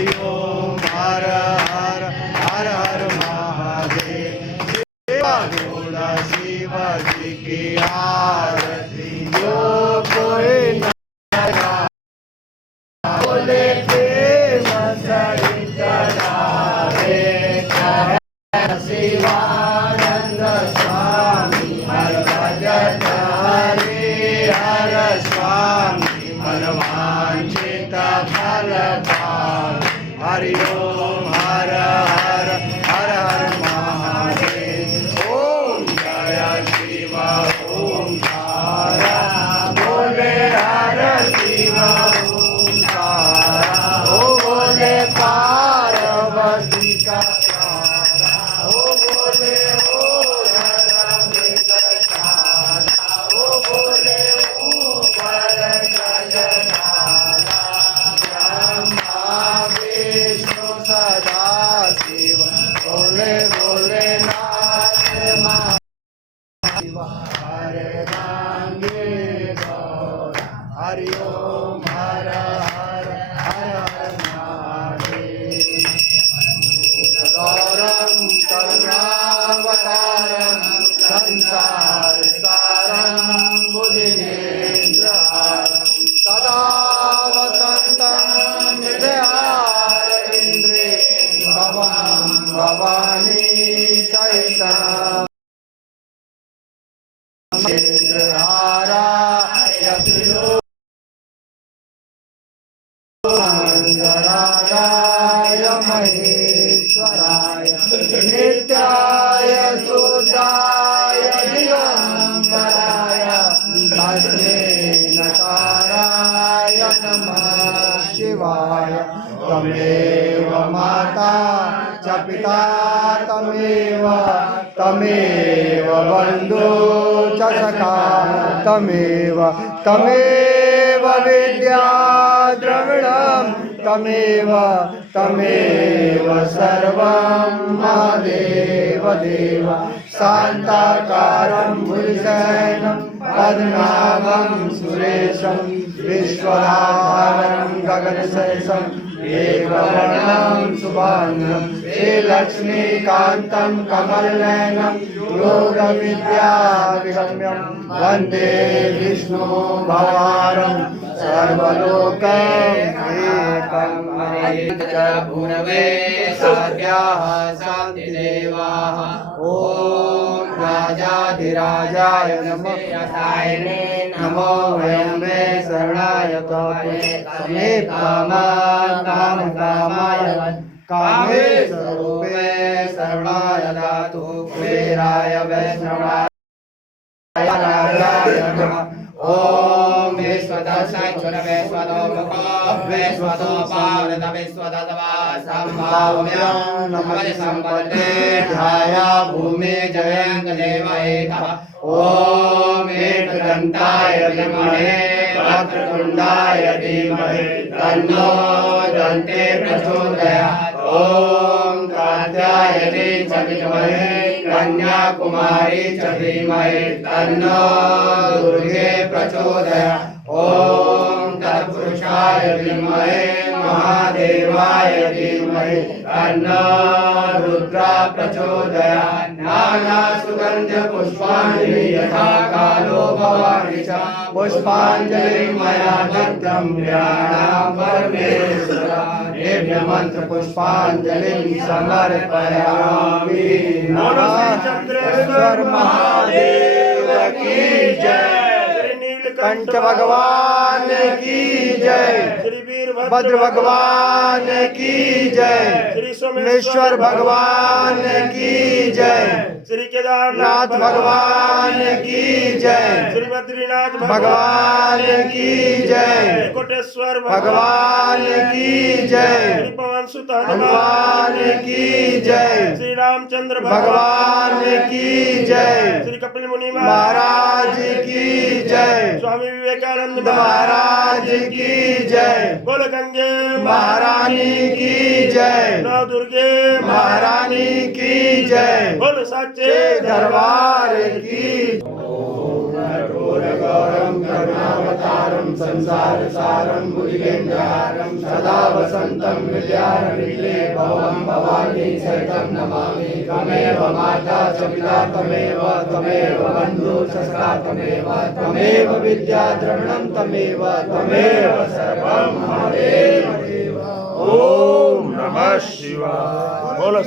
हरि ओम हर हर हर हर महादेव। शिवा शिवाजी की आरती जो कोई न बोले प्रेम सहित गावे शिवानंद स्वामी हर भजन हरि हर स्वामी मनवांछित फल पावे। हरि ओम हर हर हर हर महादेव। ओम जय शिव ओंकारा बोले हर शिव ओंकारा ओ बोले पार्वती का प्यारा ओ बोले ओ हर मृगशाला ओ बोले ऊपर गगनाला ब्रह्मा विष्णु सदा शिव बोले बोले नाथ शिव हरे मांगे गौर। हरि ओम हर हर हर हर महादेव। गौरं करुणावतारं संसार सारं बुद्धिनेन्द्रहारं सदा वसन्तं हृदयारविन्द्रे भवं भवानी सहितं इन्द्रहाराय त्रिलोकमण्डलाय महेश्वराय नित्याय शुद्धाय दिगम्बराय तस्मै नकाराय नमः शिवाय। तमेव माता च पिता तमेव तमेव बन्धु च सखा तमेव तमेव विद्या द्रविणं तमेव तमेव सर्वं महादेव देव। शान्ताकारं भुजगशयनं पद्मनाभं सुरेशं विश्वनाथं गगनसदृशं एकवर्णं शुभांगं श्रीलक्ष्मीकान्तं कमलनयनं योगविद्याभिगम्यं वन्दे विष्णु भगवानं सर्वलोकैकं। पूर्वे साध्याः शान्तिदेवाः ॐ राजाधिराजाय नमः नमो वयं मे शरणाय तमे कामकामाय कामे स्वरूपे शरणाय दातु कुबेराय वैष्णवाय राजाय नमः। ओम विश्वदर्शाय विश्वदो मुखो विश्वदो पावृत विश्वदत्वा संभाव्यं नमः संपदे ध्याया भूमि जयंत देव एकः। ओम एकदन्ताय धीमहि वक्रतुण्डाय धीमहि तन्नो दन्ते प्रचोदयात्। ओम कात्यायनी च विद्महे कन्याकुमारी च धीमहि तन्नो दुर्गे प्रचोदयात्। ओम तत्पुरुषाय धीमहि महादेवाय धीमहि तन्नो रुद्रा प्रचोदयात्। नानासुगन्ध पुष्पाञ्जलि यथा कालो भवानि च पुष्पाञ्जलिं मया दत्तं प्रियाणां परमेश्वर दिव्य मंत्र पुष्पाञ्जलिं समर्पयामि। नमः चंद्रेश्वर महादेव की जय। कंठ भगवान की जय। भद्र भगवान की जय। सोमेश्वर भगवान की जय। श्री केदारनाथ भगवान की जय। श्री बद्रीनाथ भगवान की जय। कोटेश्वर भगवान की जय। श्री पवन सुत हनुमान की जय। श्री रामचंद्र भगवान की जय। श्री कपिल मुनि महाराज की जय। स्वामी विवेकानंद महाराज की जय। बोल गंगे महारानी की जय। नौ दुर्गे महारानी की जय। बोल सच्चे दरबार की। कठोर गौरम करुणावतारम संसारसारं भुजगेन्द्रहारं सदा वसन्तं विद्यारण्ये भवं भवानी सहितं नमामि त्वमेव माता च पिता त्वमेव बन्धु सखा त्वमेव विद्या द्रविणं त्वमेव सर्वं मम देव। ओम नमः शिवाय। बोलो